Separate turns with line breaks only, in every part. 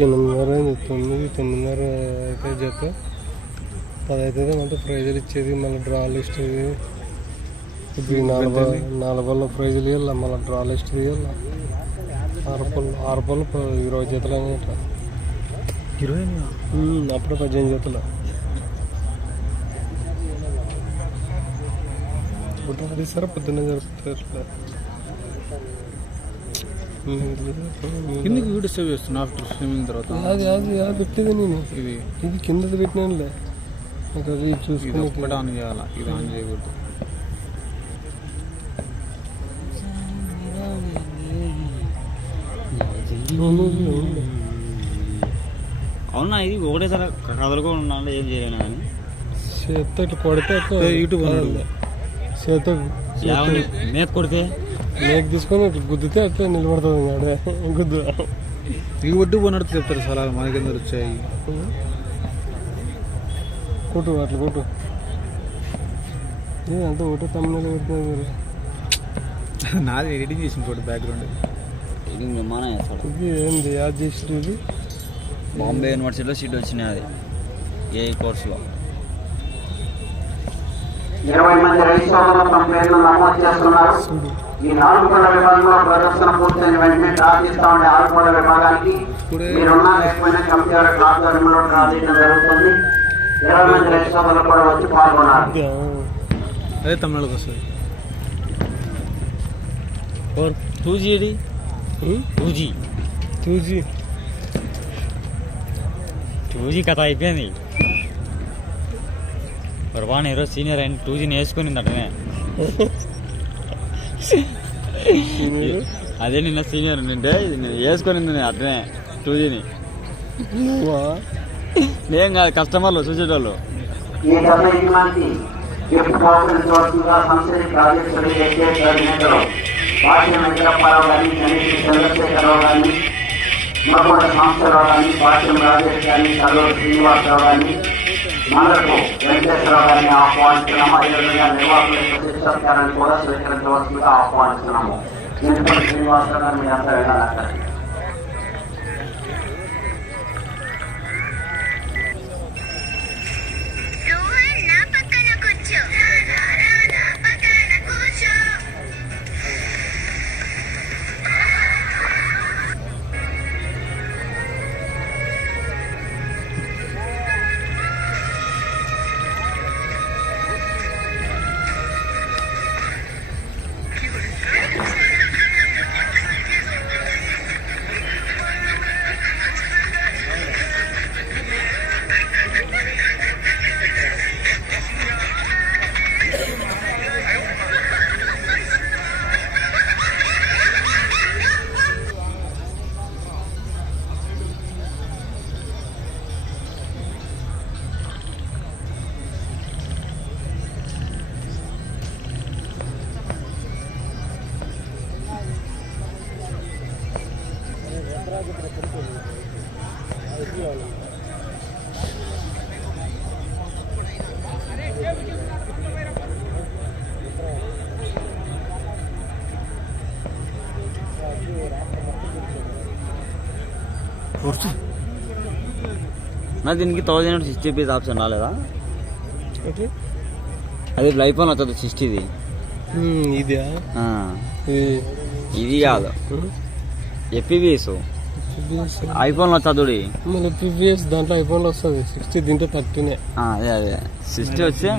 ఎనిమిదిన్నర తొమ్మిది తొమ్మిదిన్నర అయితే జత. పది అవుతుంది మళ్ళీ ప్రైజులు ఇచ్చేది మళ్ళీ డ్రా లిస్ట్ ఇది. ఇప్పుడు నాలుగు నాలుగు ప్రైజులు ఇవ్వాలి మళ్ళీ డ్రా లిస్ట్ ఇవ్వాలి? ఆరు పళ్ళు ఆరు పళ్ళు ప- ఇరవై జతలు అనేట
ఇరవై
అప్పుడే పద్దెనిమిది జతలు. సరే పొద్దున్న జరుపుతారు.
కిందకి వీడియో సేవ్ చేస్తున్నా ఆఫ్టర్ స్విమ్మింగ్ తర్వాత.
అది అది అది పెట్టేది నేను.
ఇది.
ఇది కిందది పెట్టినానులే. ఇంకా అది
ఇది
చూసుకుని
ఒక్కటి ఆన్ చేయాలా? ఇది ఆన్ చేయకూడదు.
అవునా ఇది ఒకటేసారి కదలుకో ఉండాలి ఏం చేయలేను
చేత్తో ఇట్లా కొడితే
యూట్యూబ్
లేవని మేక కొడితే?
మేక తీసుకొని ఇట్లా గుద్దితే అట్లా నిలబడుతుంది ఆడే గుద్దు.
ఇవి ఒడ్డు పోనట్టు చెప్తారు చాలా మన కింద వచ్చాయి.
కొట్టు అట్లా కొట్టు. అంతా ఒకటే తమ్ముళ్ళు పెడుతున్నారు మీరు.
నాది ఎడిటింగ్ చేసిన ఫోటో బ్యాక్గ్రౌండ్
ఇది విమానం వేస్తాడు
ఇది ఏంది? యాద్ చేసి ఇది?
బాంబే యూనివర్సిటీలో సీట్ వచ్చినాయి అది. ఏ కోర్సులో?
ఇరవై మంది రైతు సోదరులు తమ పేర్లు నమోదు చేస్తున్నారు. ఈ నాలుగు పళ్ళ విభాగంలో ప్రదర్శన పూర్తయిన వెంటనే డ్రా చేస్తా ఉండే ఆరు పళ్ళ విభాగానికి మీరున్నా లేకపోయినా కమిటీ వారి క్లాస్ ధర్మంలో డ్రా చేయడం జరుగుతుంది. ఇరవై మంది రైతు సోదరులు కూడా వచ్చి పాల్గొన్నారు.
అదే తమిళకి వస్తుంది.
టూ
ఉం?
టూ జీ
చూసి
టూ జీ కథ అయిపోయింది. పొరపాటు ఈరోజు సీనియర్ అయిన టూ జీ నేర్చుకుని అటనే
మీరు
అదే నిన్న సీనియర్ నింటే ఇది నేను వేసుకొని అటనే టూ జీని
నువ్వా?
నేను కాదు కస్టమర్లు చూసేటోళ్ళు.
చంద్రశేఖరరావు మరొక సంస్థరావు రాజేష్ శ్రీనివాసరావు మనకు వెంకటేశ్వరరావు గారిని నిర్వాహకుల యొక్క కూడా స్వీకరించవలసిందిగా ఆహ్వానిస్తున్నాము. శ్రీనివాసరావు గారు మీ అంతా వెళ్ళాలి
నా
దీనికి థౌజండ్ సిక్స్టీ పీస్ ఆప్షన్ రాలేదా? అది ఐఫోన్ వచ్చదు సిక్స్టీది.
ఉం, ఇదా? ఇది
కాదు.
PVS.
ఐఫోన్లో చదువుడి
మన దాంట్లో ఐఫోన్లో వస్తుంది. సిక్స్టీ దీంట్లో థర్టీనే.
అదే అదే. సిక్స్టీ వచ్చే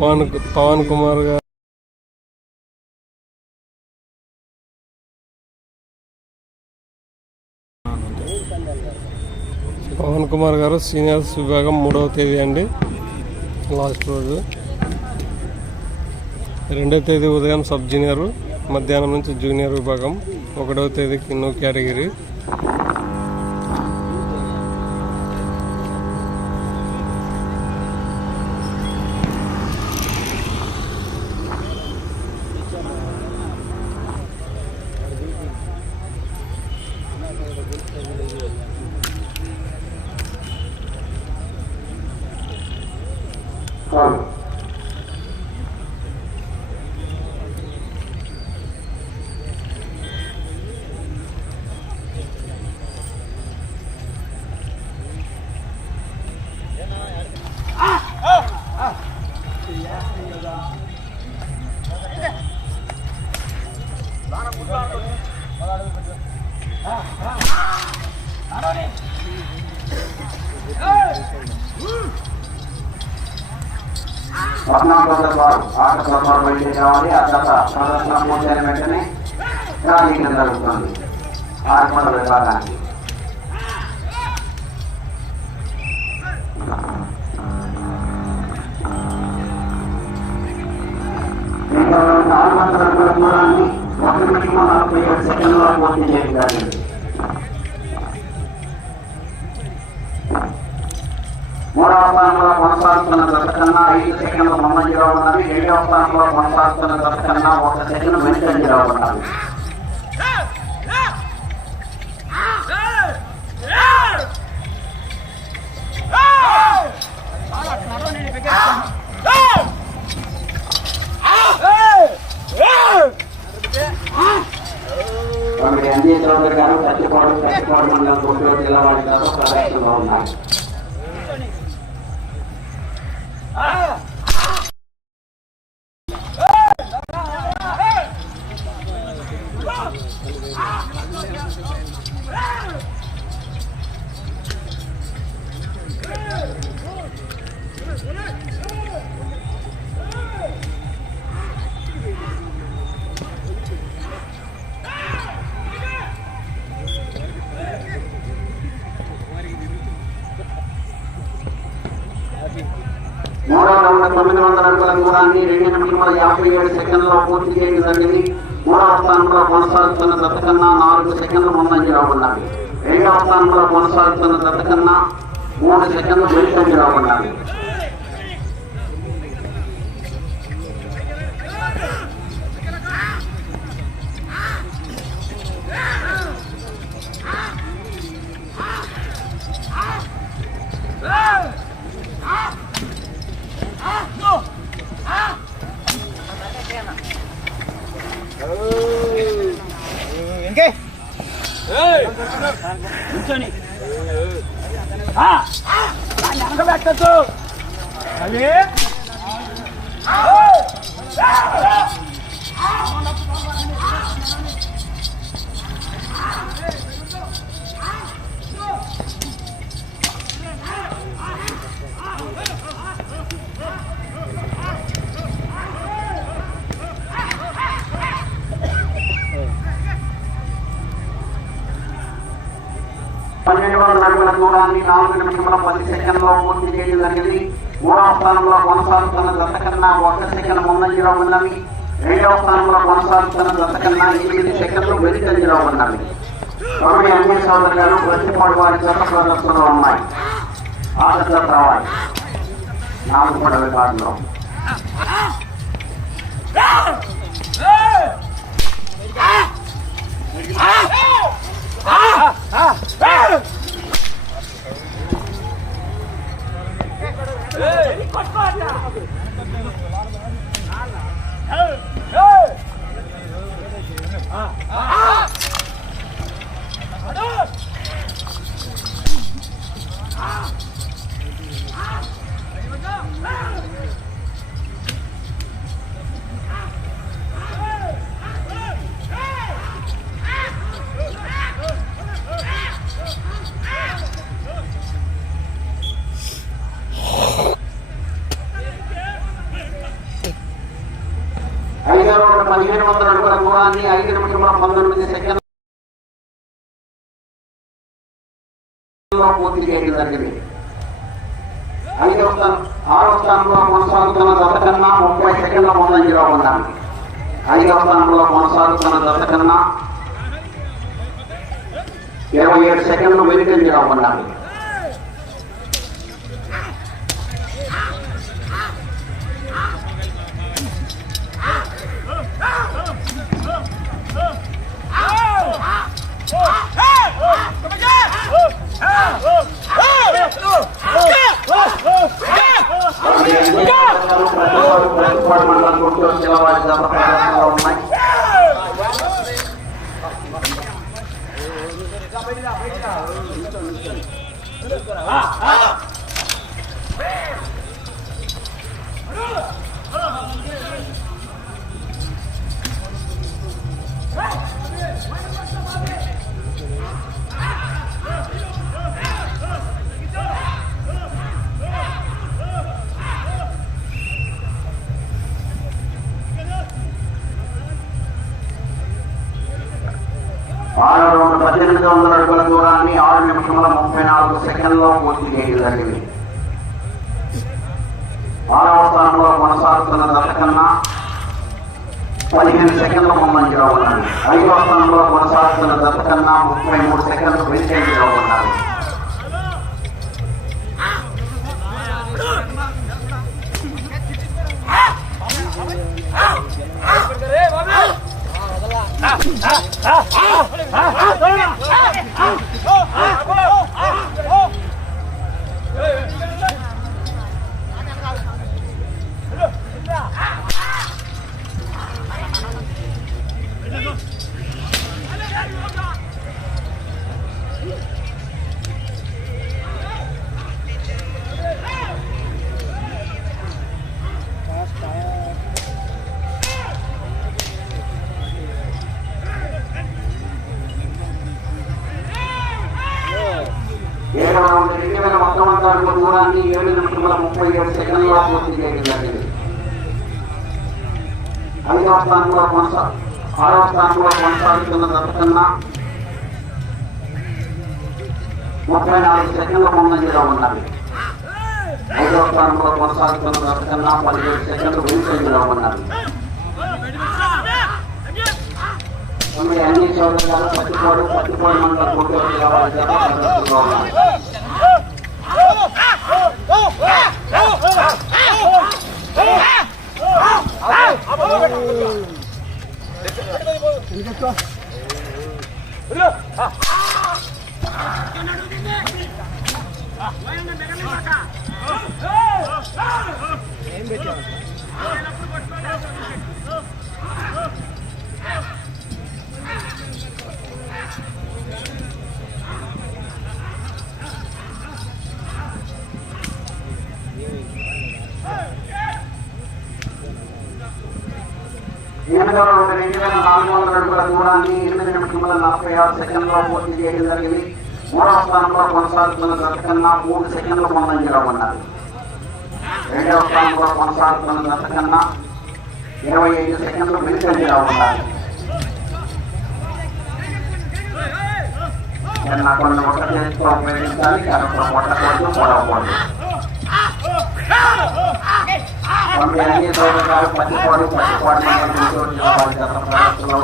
పవన్ పవన్ కుమార్ గారు. పవన్ కుమార్ గారు సీనియర్స్ విభాగం మూడవ తేదీ అండి. లాస్ట్ రోజు. రెండవ తేదీ ఉదయం సబ్ జూనియర్ మధ్యాహ్నం నుంచి జూనియర్ విభాగం ఒకటవ తేదీ కిన్నో కేటగిరీ.
పద్నాలుగు వారు ఆట సభ బయటికి రావాలి ఆ దశ ప్రదర్శన పూర్తయిన వెంటనే రాజకీయం జరుగుతుంది ఆర్పణ విభాగానికి ఇంకా నాలుగు వందల నలభై ఏడు పూర్తి చేయడం మూడవ స్థానంలో కొనసాగుతున్న దశ కన్నా ఐదు సెకండ్ల ముందంజలో ఉన్నది రెండవ స్థానంలో కొనసాగుతున్న దశ కన్నా ఒక సెకండ్ వెనుకంజలో ఉన్నది. వందల అడుగుల దూరాన్ని రెండు నిమిషముల యాభై ఏడు సెకండ్లలో పూర్తి చేయడం జరిగింది మూడవ స్థానంలో కొనసాగుతున్న దత్త కన్నా నాలుగు సెకండ్లు ముందంజలో ఉన్నది రెండవ స్థానంలో కొనసాగుతున్న దత్త కన్నా మూడు సెకండ్లు వెనుకంజలో ఉన్నది వందల దూరాన్ని నాలుగు నిమిషంలో పది సెకండ్లో పూర్తి చేయడం జరిగింది. మూడవ స్థానంలో కొనసాగుతున్న దశ కన్నా ఒక సెకండ్ ముందంజలో ఉన్నవి రెండవ స్థానంలో కొనసాగుతున్న దశ కన్నా ఎనిమిది సెకండ్లు వెనుకంజలో ఉన్నవి కబడ్డీ అన్ని సోదరు గారు ప్రతిపాడు వారి జత ప్రదర్శనలో ఉన్నాయి. ఆదర్శ రావాలి నాలుగు కూడా విభాగంలో ఏడు వందల అడుగుల దూరాన్ని ఐదు నిమిషముల పంతొమ్మిది సెకండ్ పూర్తి చేయడం జరిగింది. ఐదవ స్థానం ఆరవ స్థానంలో కొనసాగుతున్న దశ కన్నా ముప్పై సెకండ్ల ముందంజలో ఉండాలి ఐదవ స్థానంలో కొనసాగుతున్న దశ కన్నా ఇరవై ఏడు సెకండ్లు వెనుకంజలో Oh! Hey! Oh! Come again! Oh! Ah! Oh! ఆరు వందల పద్దెనిమిది వందల అడుగుల దూరాన్ని ఆరు నిమిషముల ముప్పై నాలుగు సెకండ్లో పూర్తి చేయడం జరిగింది ఆరవ స్థానంలో కొనసాగుతున్న దశకన్నా పదిహేను సెకండ్ల ముందంజలో ఉన్నారు ఐదవ స్థానంలో కొనసాగుతున్న దశ కన్నా ముప్పై మూడు సెకండ్లు వెనుకంజలో હા હા હા હા હા હા હા હા હા હા હા కొనసాగుతున్న ముప్పై నాలుగు సెకండ్ల ముందంజలో ఉన్నది ఐదవ స్థానంలో కొనసాగుతున్న దశ కన్నా పదిహేడు సెకండ్లు వెనుకంజలో ఉన్నది తొమ్మిది అన్ని చోట్ల గారు పత్తిపాడు మండల గుంటూరు జిల్లా వారి చేత ప్రదర్శనలో ఉన్నాయి ఎనిమిదవ రౌండ్ రెండు వేల నాలుగు వందల అడుగుల దూరాన్ని ఎనిమిది నిమిషముల నలభై ఆరు సెకండ్లో పూర్తి చేయడం జరిగింది. మూడవ స్థానంలో కొనసాగుతున్న దశ కన్నా మూడు సెకండ్లు ముందంజలో ఉన్నది రెండవ స్థానంలో కొనసాగుతున్న దశ కన్నా ఇరవై ఐదు సెకండ్లు వెనుకంజలో ఉండాలి కొన్ని ఒక్క చేతితో ఉపయోగించాలి కరెక్ట్ కొట్టకూడదు పొడవకూడదు తొమ్మిది అన్ని సౌకర్యాలు పత్తిపాడు పత్తిపాడు మండలం గుంటూరు జిల్లా వారి గత ప్రదర్శనలో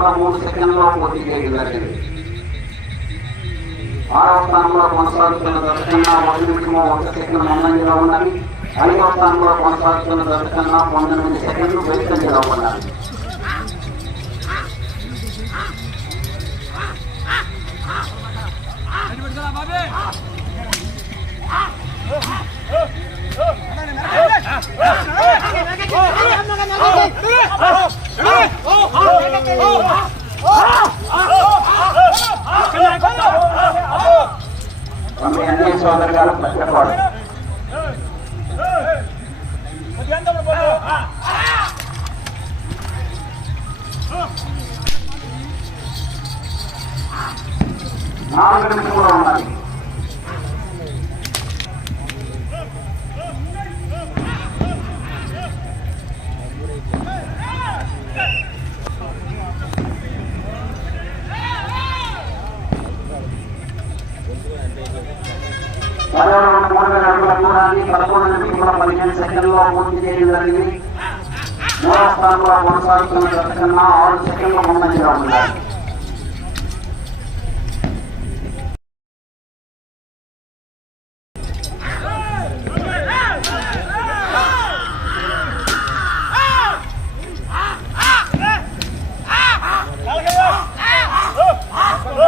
స్థానంలో మూడు సెకండ్లో పోటీ చేయడం జరిగింది ఆరవ స్థానంలో కొనసాగుతున్న దర్శకంగా ఒక నిమిషము ఒక సెకండ్ ముందంజలో ఉన్నది ఐదవ స్థానంలో కొనసాగుతున్న జత పంతొమ్మిది సెకండ్లు వెనుకంజలో ఉన్నారు Oh! అన్ని సోదరు ప్రాంతంలో కొనసాగుతున్న జత కన్నా ముందంజలో ఉన్నారు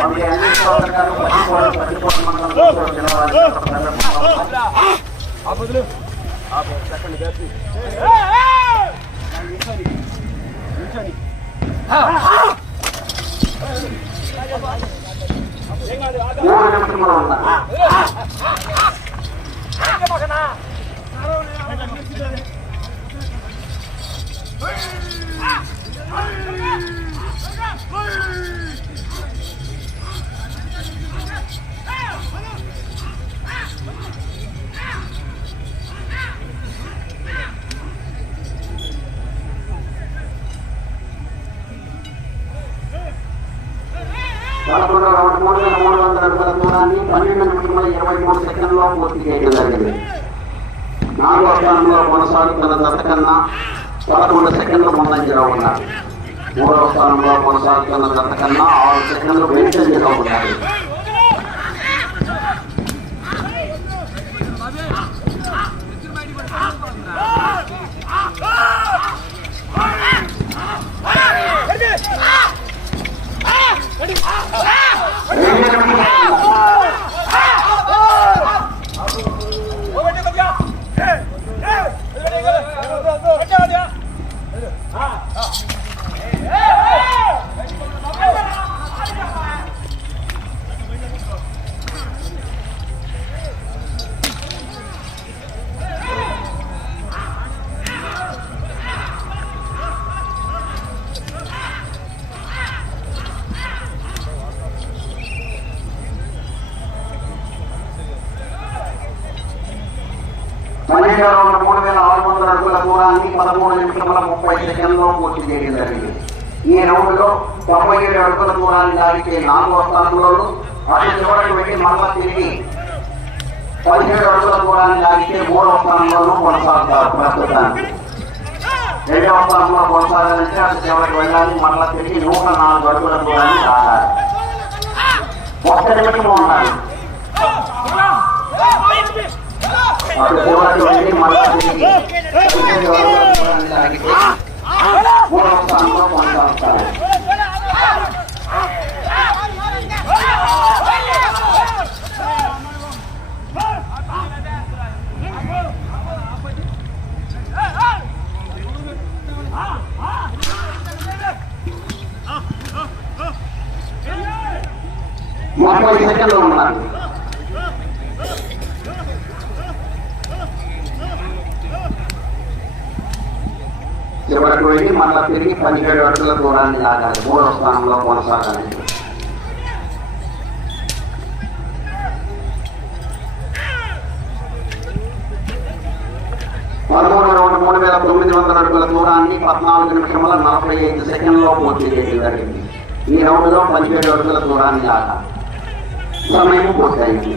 మరి అన్ని Fire! పదకొండు రౌండ్ మూడు వేల మూడు వందల అడుగుల దూరాన్ని పన్నెండు నిమిషముల ఇరవై మూడు సెకండ్లో పూర్తి చేయడం జరిగింది నాలుగో స్థానంలో కొనసాగుతున్న దత్త కన్నా పదకొండు సెకండ్లు ముందంజలో ఉన్నారు మూడవ స్థానంలో కొనసాగుతున్న దత్త కన్నా ఆరు సెకండ్లు వెనుకంజలో ఉన్నారు రెండు పదమూడు ముప్పై సెకండ్లో పూర్తి చేయడం జరిగింది. ఈ రౌండ్లో తొంభై ఏడు అడుగుల దూరాన్ని దాటితే నాలుగో స్థానంలోను అటు చివరికి వెళ్ళి మళ్ళా తిరిగి పదిహేడు అడుగుల దూరాన్ని దాటితే మూడో స్థానంలోనూ కొనసాగుతారు ప్రస్తుతానికి. రెండవ స్థానంలో కొనసాగాలంటే అటు చివరికి వెళ్ళాలి మళ్ళా తిరిగి నూట నాలుగు అడుగుల దూరాన్ని దాటాలి. ఒక్క నిమిషం ఉండాలి. అటు చివరికి వెళ్ళి మళ్ళా ముప్పై సెకండ్లు ఉన్నారు చివరికి వెళ్ళి మళ్ళా తిరిగి పదిహేడు అడుగుల దూరాన్ని లాగాలి మూడవ స్థానంలో కొనసాగాలి పదమూడు రెండు మూడు వేల తొమ్మిది వందల అడుగుల దూరాన్ని పద్నాలుగు నిమిషముల నలభై ఐదు సెకండ్లో పూర్తి చేయడం జరిగింది ఈ రౌండ్లో పదిహేడు అడుగుల దూరాన్ని లాగా సమయం పూర్తయింది.